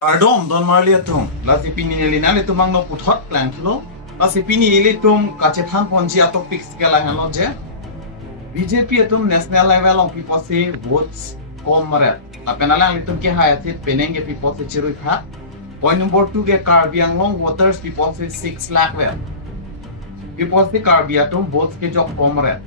Ardom don marlia tum la si pini eli na le tumang no puthot plan thlo la si pini eli tum kache than ponji atok pix kala han lo je BJP tum national level on people say votes komare la penala li tum ke haya thit penenge people say chiru kha point number 2 ke Karbi Anglong voters people say 6 lakh we people say Karbi tum votes ke jok komare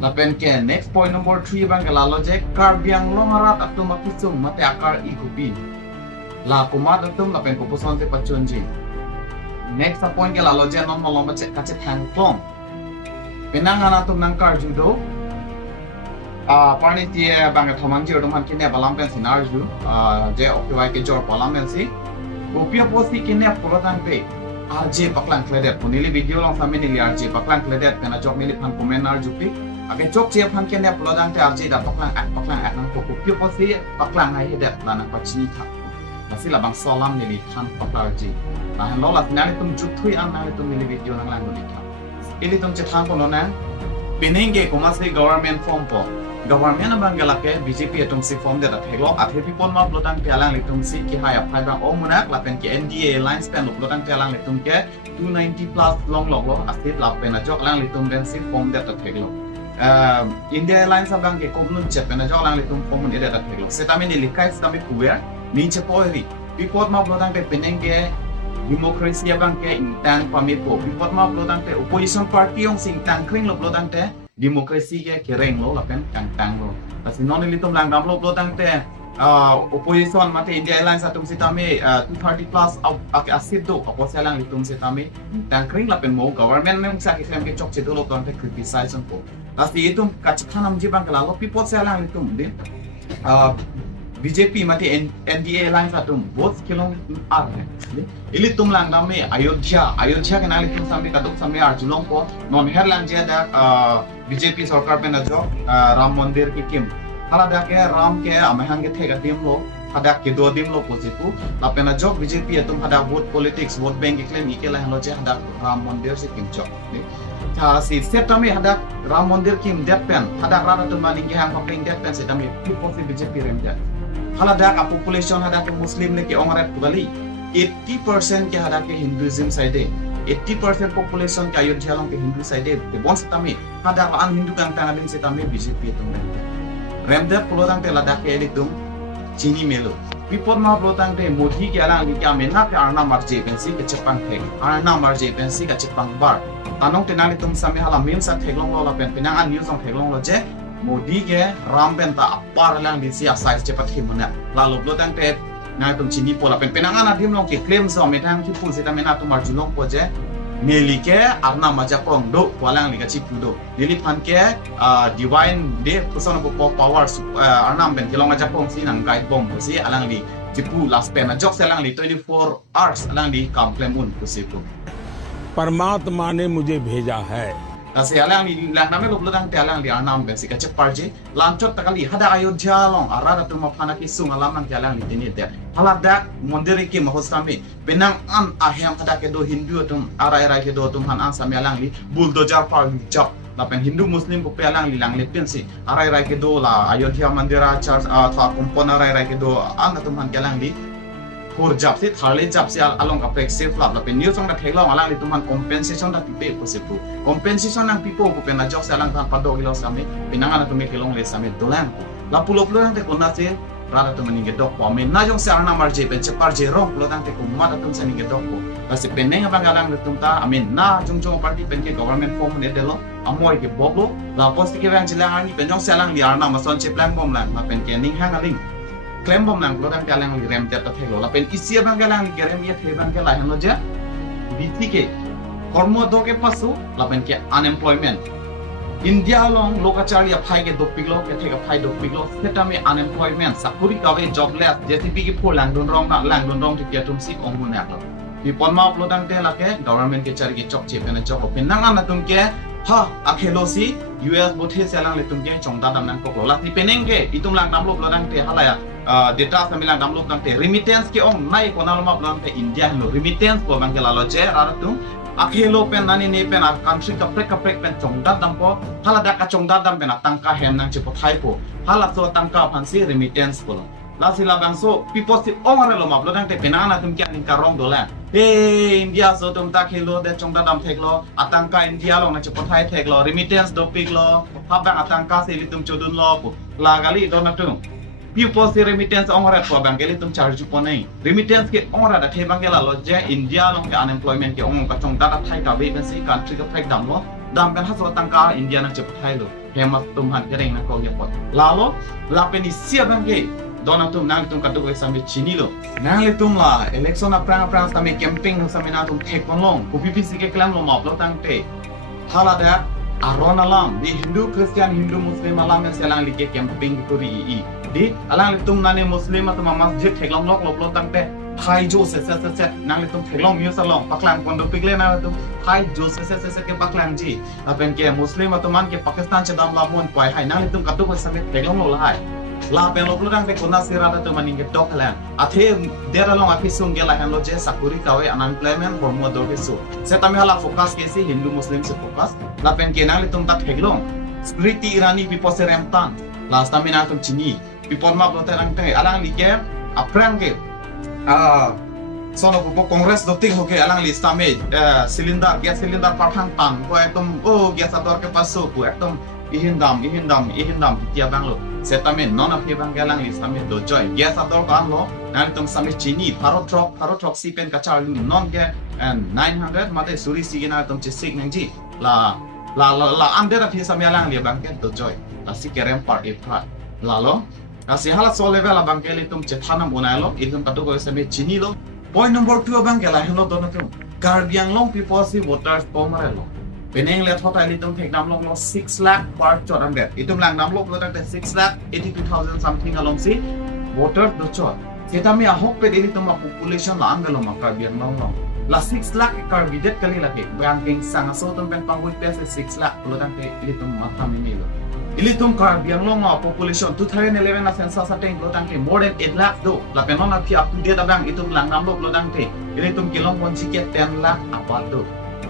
la pen ke next point number 3 bang la lo je Karbi Anglong ara tatum apisum mate akar igupi la kumat tum la pen proposal te pachunji next point ke la lo je non malom che kache thang plom penangana tum nang kar judo parni tie bang thomang ji odom han kine balam pen sinar ju je okwai ke jor balam pen si gopia posti kine prodan pe RJ paklang kledet punili video long sameni li RJ paklang kledet pena job mili phan comment ar jupi age chok che phan kine prodan te RJ da paklang ang ko gopia posti paklang ai hedet lana pachini tha nasi labang solam nili than paklarji nah lo la nani tum juthui an nani tum nili video nang lang nili tha ili tum che thang kono na pinenge komase government form po government abang galake BJP tum si form de da thelo athe pipon ma blotang pialang litum si ki haya phai bang omunak la pen ki NDA alliance pen blotang pialang litum ke 290 plus long lo asit la pen ajok lang litum den si form de da thelo India alliance abang ke komnun che pen ajok lang litum form de da thelo setami ni likai setami kuwer ninche poiri pipot ma blotang pe penenge demokrasi abang ke intang pamipo pipot ma blotang pe opposition party ong sing tang kring lo blotang te demokrasi ke kereng lo la pen kang lo asi non litum lang dam lo blotang te opposition mate India alliance atum sitame 230 plus ak asid do opposition lang litum sitame tang kring la pen mo government mem sa ke klem ke chok che do lo ton te criticize on ko asi itum kachkhanam jibang kala lo pipot sa lang litum din BJP mati NDA alliance atum votes kilong ar ili tum lang dam me Ayodhya ke nali tum sambe kaduk sambe arjulong ko non her lang je da BJP sarkar pe na jo Ram Mandir ki kim hala da ke Ram ke amhang ke thega dim lo hada ke do dim lo positu la pe na jo BJP atum hada vote politics vote bank claim ikela halo je hada Ram Mandir se kim chok ta si setame hada Ram Mandir kim det pen hada rara tum maning ke hang kopling det pen setame people si BJP rem det hala da ka population hada ke muslim ne ke ongaret pugali 80% ke hada ke Hinduism side 80% population ke Ayodhya long ke Hindu side de bon setame hada an Hindu kang tangalin setame BJP tum remda pulotang te ladak ke elitum chini melo pipor ma pulotang te modi ke alang ni kya mena ke arna marje pensi ke chepang thek arna marje pensi ke chepang bar anong tenali tum same hala mil sa theglong lo la pen pinang an news ong theglong lo je modi ke ram pen ta apar lang di sia size cepat himuna lalu pulotang te na tum chini pola pen pinang an adim long ke claim so metang ki pul seta mena tum marjulong po je neli ke arna maja prong do walang liga chipu do neli phan ke divine de puson po power arna ben kilong aja prong si nang guide bomb si alang li chipu last pen jok selang li 24 hours alang li complement pusipu परमात्मा ने मुझे भेजा है asi alang li lang name lo dang te alang li arnam ben si ka cheparje lanchot takali hada Ayodhya long arara tum phana ki sung alam nang alang li tini de hala da mondir ki mahostami benang an ahem hada ke do Hindu tum ara ke do tum han an sami alang li bulldozer par job la pen Hindu Muslim ko pe alang li lang le pen si ara ke do la Ayodhya mandira church tha kompona ara ke do an tum han alang li for job si thale job si along ka prek safe la pen news ong da thegla alang li tum han compensation da tipe ko sepu compensation nang pipo ko pe na job si alang tan pado gilo sami pinanga na tum ke long le sami dolan la pulo te ko na se rada tum ni ke dok ko me na jong sa na marje pe che parje rong pulo te ko ma da tum sa ni ke dok ko kasi peneng abang alang tum ta amen na jong party pen ke government form ne de lo amoy ke boblo la post ke bang jila ani pen jong sa lang li arna ma son che plan bom lang ma pen ke ning hang aling claim bom nang pulo te alang li rem te ta thelo la pen isi abang alang li gerem ye the bang ke la han lo ja biti ke kormo do ke pasu la pen ke unemployment India long lokacharya phai ke dopiglo ke thega phai dopiglo setame unemployment sakuri kawe jobless JCB ki pho langdon rong ti tum si ongmun yaklo pi ponma uploadang te la ke government ke chari ki chok che pen chok open nang an tum ke ha akhelo si US bothe selang le tum ke chongda dam nang ko la ti peneng ke itum lang nam lo uploadang te halaya data samilang dam lo te remittance ke ong nai konal ma uploadang te India lo remittance ko bang ke la lo che aratum akhelo pen nani ne pen ar country ka prek pen chongda dam po hala da ka chongda dam pen tangka hem nang che po thai po hala so tangka phansi remittance ko la sila bang so people si ong lo map lo dang te penana tum kya ning karong do la hey India so tum ta khelo de chong da dam thek lo atangka India lo na che pothai thek lo remittance do pik lo ha bang atangka se li tum chodun lo pu la gali do na tum people si remittance ong ko bang gali tum charge po nei remittance ke ong da the bang gela lo je India lo ke unemployment ke ong ka chong da thai ka vacancy country ka thai dam lo dam ben ha so atangka India na che pothai lo hemat tum han kereng na ko ye pot la lo la peni sia bang ke dona tum nang tum katu sampai chini lo nang le tum la election aprang sampai camping sampai na tum thek long ko PPC ke klam lo map lo tang te hala da aron alam di Hindu Christian Hindu Muslim alam yang selang like camping ko ri di alang le tum nane Muslim atau masjid thek long lo tang te thai jo se nang le tum thek long miu salong paklang kon do pikle na tum thai jo se ke paklang ji apen ke Muslim atau man ke Pakistan che dam la mon pai hai nang le tum katu sampai thek long lo hai la pen lo pludang te kona sira da to maning ke dok lan athe dera long api sung gela han lo je sakuri kawe unemployment for mo do besu se tami hala focus ke si Hindu Muslim se focus la pen ke nang le tum ta theglong Smriti Irani pipo se remtan last time na tum chini pipo ma lo te rang te alang li ke aprang ke sono pupo kongres do ting hoke alang li stame cylinder gas cylinder parhang tang ko ekdom gas ador ke paso ko ekdom ihindam tia bang lo setamen non of bang galang li same do joy gas ador kan lo nan tum same chini pharo truck si pen kachar non ge and 900 mate suri sigina tum che sig nang ji la andera phi same alang li bang ke do joy la si kerem part e phat la lo si hala so level abang ke li tum che thanam unai lo ilum katu ko same chini lo point number 2 abang gela helo do na tum garbiang long people si voters pomare lo peneng le thota li tum thek nam long lo 6 lakh per chodam bet itum lang nam lo tak 6 lakh 82000 something along si voters do chot eta me ahok pe deli tum population la angalo ma garbiang long lo la 6 lakh kar bidet kali la ke ranking sang so tum pen pangul pe 6 lakh lo tak li tum matha mi lo ili tum garbiang long population 2011 na census ateng lo tak more than 8 lakh do la pen non api up to date abang itum lang nam lo tak ili tum kilong pon siket 10 lakh apa do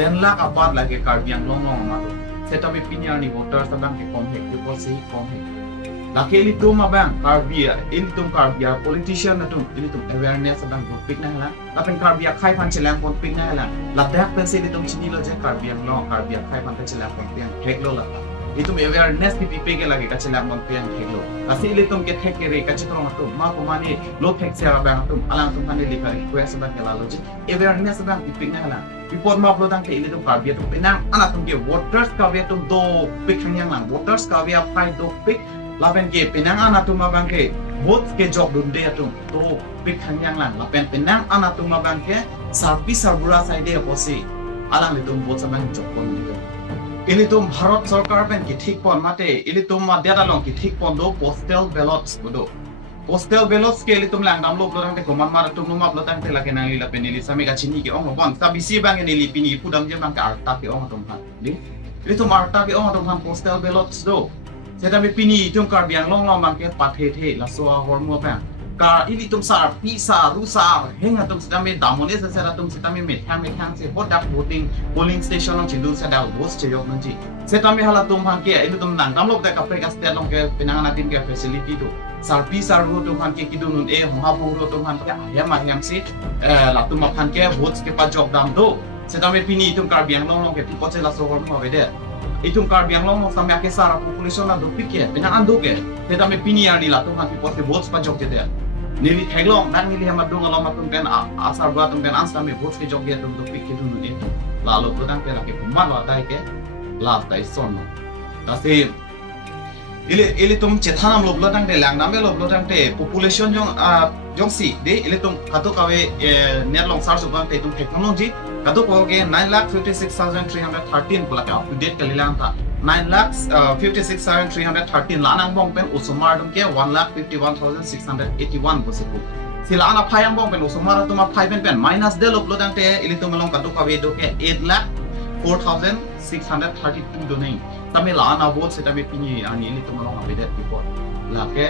10 lakh apart lagi karbiang long ma set up opinion ni voters abang ke kom hek people say kom hek laki ili tum abang karbia ili tum karbia politician na tum ili tum awareness abang pik na hala lapen karbia khai pan chelang pon pik na hala ladak pen se ili tum chini lo je karbiang long karbia khai pan chelang pon pian hek lo la itum awareness ni pipe ke lagi ka chelang pon pian hek lo asi ili tum ke thek ke re ka chitro ma tum ma ko mani lo thek se abang tum alang tum hani likari request abang ke la lo je awareness abang pik na hala report ma upload ang kaili tum karbia tum pinang ana tum ke voters karbia tum do pick yang lang voters karbia pai do pick lapen ke pinang ana tum abang ke vote ke job dun de tum do pick yang lang lapen pinang ana tum abang ke sarpi sarbura side posi alang tum vote sabang job kon dito ini tum bharat sarkar pen ki thik pon mate ini tum ma data long ki thik pon do postal ballots bodo postal ballots ke li tum lang dam lo blorang te koman mar tum numa blotang te lake nang lila penili sami ka chini ke ong bon tabi si bang ni li pini pudam je bang ka arta ke ong tum han di li tum arta ke ong tum han postal ballots do seta me pini tum kar biang long long bang ke pathe the la so hormo bang ka ini tum sar pisa rusa henga tum seta me damone se sera tum seta me thang se hodak voting polling station long chindu sa da host che yok nanji seta me hala tum han ke ini tum nang dam lo da ka pre ka state long ke pinangan natin ke facility do sarpi sarvo tum han ke kidun e ha puro tum han ke ayam si la tum han ke votes ke pa job dam do seta me pini tum kar biang long long ke tipo che la so hormo vede itum kar biang long long sampai ke sara population na do pikye pinangan do ke seta me pini ani la tum han ke pote votes pa job de nili thaglong nang nili hama dung alom atum pen asar ba tum pen ansta me votes ke job dia tum do pikye dun ni la lo tudang ke la ke man wa dai ke la dai son ta se ili tum chethanam loblo tang te lang nambe loblo tang te population jong si de ili tum kato kawe net long sar subang te tum technology kato ko ge 9,56,313 pula ka update kalilang ta 9,56,313 lanang bong pen usumar dum ke 1,51,681 bosiku sila ana phayang bong pen usumar tuma phai pen minus de loblo tang te ili tum long kato kawe do ke 8,04,632 do nei tami la ana vote se tami pini ani ini tu malong abedet report la ke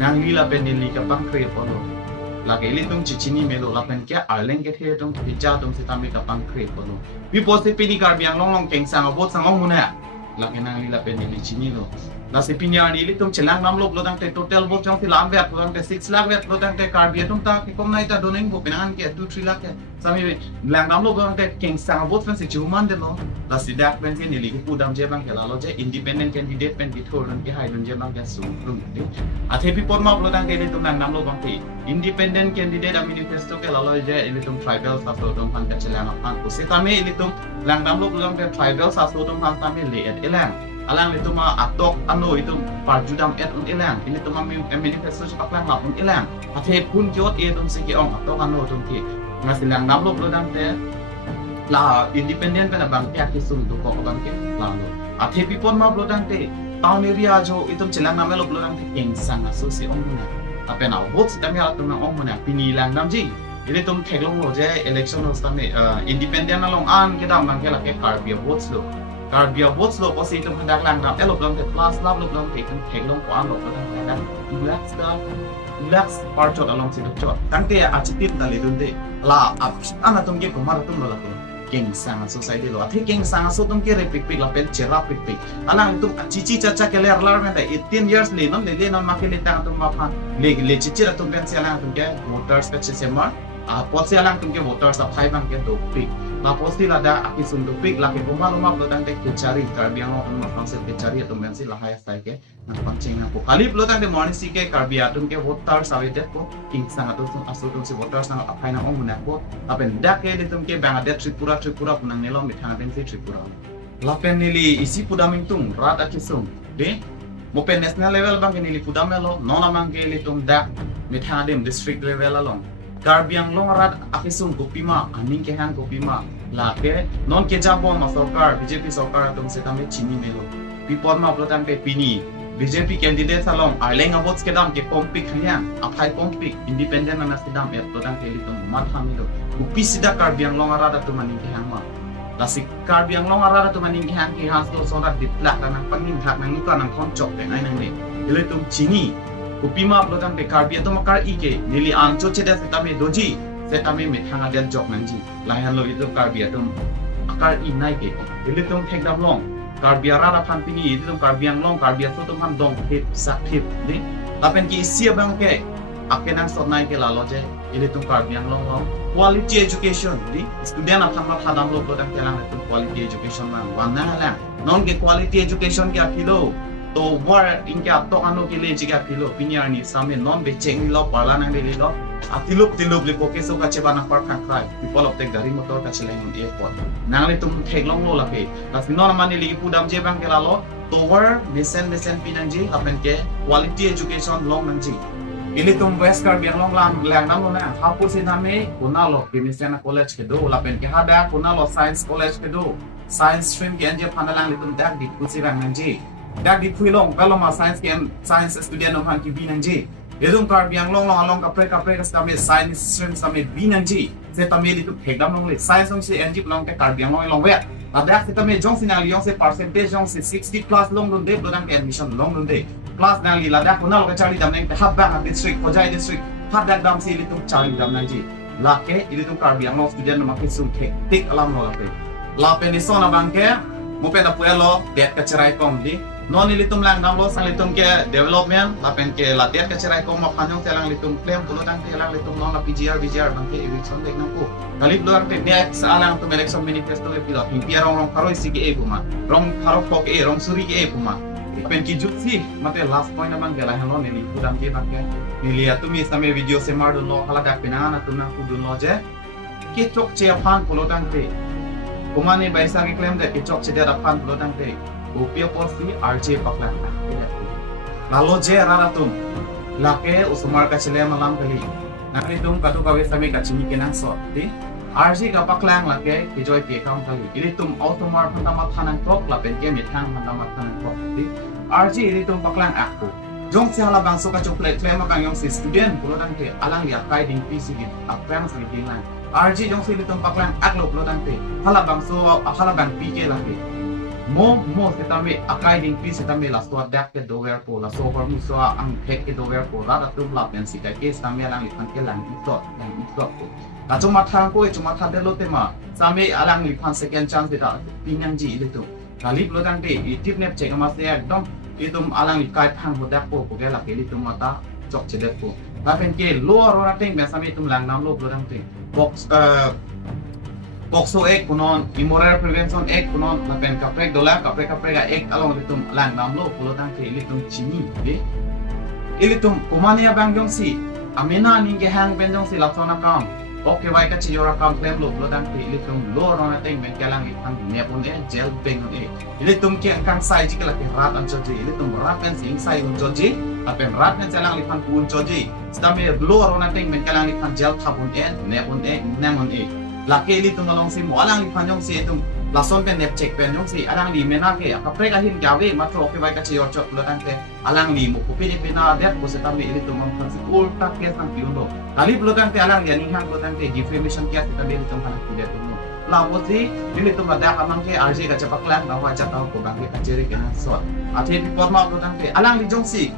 nang lila penili ka bang kre polo la ke ili tum chichini melo la pen ke arleng ke the tum pija tum se tami ka bang kre polo vi poste pini kar biang long long keng sang vote sang ong muna la ke nang lila penili chini lo Nasi pinya ni litum celang nam lok lodang te total bot jong ti lam vet lodang te 6 lakh vet lodang te kar bia tum ta ki kom nai ta doning bo pinangan ke 2-3 lakh ke sami lang nam lok lodang te king sang bot fen si chuman de lo nasi dak pen ti ni li ku dam je bang ke la lo je independent candidate pen di thor lan ke hai dun je bang ke su rum ni athe pi por ma lodang ke litum lang nam lok bang ti independent candidate a manifesto ke la lo je litum tribal sa so dong han ka chelang pan ko se tame litum lang nam lok lodang te tribal sa so dong han tame le et elang alang itu mah atok anu itu parjudam et ilang ini tu mah manifesto sepak lang lapun ilang athe pun jot e dum siki ong atok anu dum ki ngasilang namlo blodam te la independent pen bang pya ki sum tu ko bang ke la lo athe pipon ma blodam te town area jo itu cilang namelo blodam te king sang asosi ong na apena vote dami ala tum ong na pini lang nam ji ini tum theglong lo je election os tame independent along an ke dam bang ke la ke karbia votes lo Karbia votes lo posi itu hendak langkap elok belum ke plus lab lo belum ke long ko an lo kan relax part along situ cot kan te achitit dali dunde la ana tum ke kumar tum lo la king sang society lo athe king sang so tum ke repik pik la pen chera pik pik alang tum chichi chacha ke ler lar men 18 years le non le non ma ke le tang tum ma phan le chichi ra tum pen sela tum ke voters pe chesema a pot alang tum ke voters a phai bang ke do pik la posti la da aki sundu pik la ke buma rumah lodang te kecari karbiang lo rumah fransel kecari atau mensi la hai sai ke na pancing na ko kali lodang te morning si ke karbia tum ke voter sawe det ko king sang atau sum asutum si voter sang apai na ong na ko apen dak ke tum ke bangladesh tripura punang nelo mithana den si tripura la pen nili isi pudaming tung rat aki sum de mo pen national level bang ke nili pudamelo nona mang ke litum dak mithana dem district level along Karbiang long rat akisung kopima aning ke hang kopima la ke non ke jabo ma sarkar BJP sarkar tum se tame chini melo pipon ma blotan pe pini BJP candidate salong arleng abots ke dam ke kompik hanya apai kompik independent na sidam et blotan ke litum mat hamilo upi sida karbiang long rat tum aning ke hang ma la si karbiang long rat tum aning ke hang ke has to sorat diplak na pangin hak nang ko nang kon chok te ngai nang le litum chini Upima blotan pe karbia to makar ike nili ancho cheda setame doji setame mithanga del jok nanji lahan lo itu karbia to akar inai ke ili tum thekdam long karbia rara phan pini ili tum karbiang long karbia to tum han dong hip sak hip ni lapen ki isia bang ke akenang sot nai ke lalo je ili tum karbiang long quality education di student aphan ma thadam lo blotan ke lang tum quality education ma wana la non ke quality education ke akilo तो war इनके अब तो अनु के लिए जगह पिलो पिनियार नि सामने नॉन बेचेंग लो पाला नंग ले लो तिलुप ले कोके सो का चेबा ना पर खाय people of the गाड़ी मोटर का चले इन एयरपोर्ट नांगले तुम थेगलोंग लो लके तास नॉन माने लि पुदाम जे बांग के लालो तो war listen pinanji अपन के quality education long नंजी इले तुम वेस्ट कर बियांग लोंग लाम लैंग नाम लो ना हापु से नामे कोना लो केमिस्ट्री कॉलेज के दो लापेन के हादा कोना लो साइंस कॉलेज के दो साइंस स्ट्रीम के एनजे फानालांग ले तुम dak di कुसिरांग नंजी dak di kuilong kalau ma science student no han ki binanji edung kar biang long along ka pre ka same science stream same binanji se tame li tu phegdam long le science ong se enjip long ke kar biang long we ta dak se tame jong sinal yong se percentage jong se 60 plus long don de blodang admission long don de plus nang li la dak na lo ka chari dam nang hab bang district Khojai district hab dak dam se li tu chari dam nanji la ke ili tu kar biang long student no ma ke sum ke tik alam lo la pe la pe ni sona bang ke mo pe na puelo det ka charai kom di non ilitum lang dam lo sang litum ke development lapen ke latihan ke cerai ko ma phanyong telang litum claim pulo tang telang litum non la PGR bang ke election dek nang ko kali bluar pe next alang to election manifesto le pila pia rong kharoi si ke e buma rong kharo ko ke rong suri ke e buma pen ki jutsi mate last point amang ke la hano ni pudam ke bang ke ni lihat tumi same video se mar do lo hala dak pinana tunang ku do lo je ke chok che phan pulo tang te kumane baisa ke claim de ke chok che da phan pulo tang te upia posi RJ paklan lalu je raratum lake usumar ka chile malam kali nari tum katu kawe same ka chini kenang so ti RJ ka paklang lake ki joy ke kam kali ini tum automar phantama thanang tok lapen ke mithang phantama thanang tok ti RJ ini tum paklang aku jong si hala bang so ka chocolate claim bang yong si student pulo dang te alang ya kai ding PC gin aprang si dilan RJ jong si tum paklang aklo pulo dang te hala bang so hala bang PK lake mo se tame akai ding pi se tame la so dak ke dover ko la so par mu so ang phek ke dover ko la tum la pen si ka ke same lang li phan ke lang ko la chuma thang ko chuma tha de lo te ma same alang li phan second chance de ta pinyang ji le tu kalip lo dang te tip nep che ma se ekdom itum alang ikai phang hodak po ko gela ke itum mata chok chedek po lapen ke lo arona ting besami itum lang nam lo blodang ting box Pokso ek kunon immoral prevention ek kunon lapen kaprek dola kaprek ga ek along itum lang nam lo blodang ke itum chini ilitum kumania bang jong si amena ninge hang ben jong si lapsona kam oke vai ka chiyora kam claim lo blodang ke ilitum lo arona ting men kalang ipan nepon jail beng ilitum ke angkang sai jikala ke rat an choji ilitum rat pen sing sai un choji apen rat pen chalang lipan kun choji stame lo arona ting men kalang lipan jail thabun nepon nemon laki ilitum along si mo alang lipan jong si itum lason pen nep check pen jong si alang li mena ke kapre ga hin gawe matro oke vai ka chiyor chot blodang ke alang li mo kupini pina det bo setami ilitum ang si ulta ke sang piundo kali blodang te alang yani hang blodang te defamation ke setami ilitum hanak tidak tuno lawosi ilitum ada kamang ke RJ ka chapaklan bawa jatau ko bang ke kajeri ke na so ate pi porma blodang te alang li jong si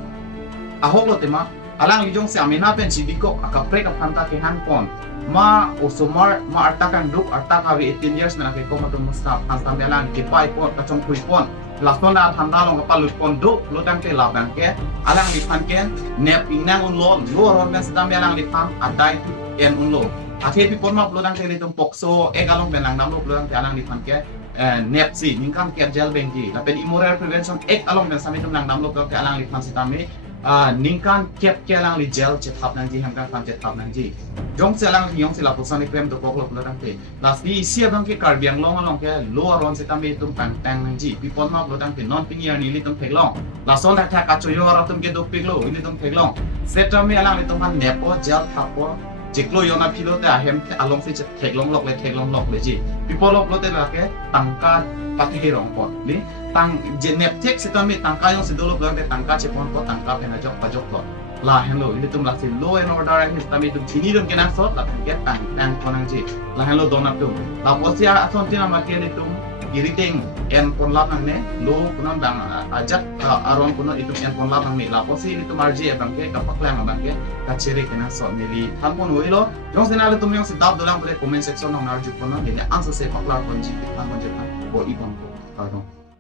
ahok lo tema alang li jong si amena pen chibiko akapre ka phanta ke hang pon ma usumar ma artakan duk artaka we 18 years na ke ko matum musta hasta melang ke pai pon ka chong kui pon lason da thanda long ka palut pon duk lutang ke labang ke alang li phan ken nep inang un lo ron men sta melang li phan adai en un lo athe pi pon ma lutang ke litum pokso egalong belang nam lo lutang ke alang li phan ke nep si ningkam ke jail bengi la pen immoral prevention ek along men samitum nang nam lo ke alang li phan sitame ningkan kep ke alang li jail chetap nang ji hangkan phan chetap nang ji jong selang yong sila pusani krem to poklo pulotang te lasti sia bang ke karbiang long along ke lo ron setame tum tang tang nang ji pipon ma pulotang te non ping year ni li tum pheglong la son da tha ka choyo ra tum ke do piglo li tum pheglong setame alang li tum han nepo jail thapo jiklo yona philo te ahem along se pheglong lok le ji pipolok lo te la ke tangka pati ke rong pot ni tang je nep tek setame tangka yong sedolo bang te tangka chepon ko tangka pena jok pajok lo la hello ini tum lasi law and order ini tami tum chini dum kena sot la get tang konang ji la hello donat tum la posia ason tina makian itu iriting en pon la nang ne lo kunon bang ajak aron kunon itu en pon la nang ne la posi itu marji bang ke kapak lang bang ke kaciri kena sot mili hampon wilo jong senale tum yang sedap dolang boleh comment section nang narju kunon ini answer se paklar konji kan konji kan bo ibon pardon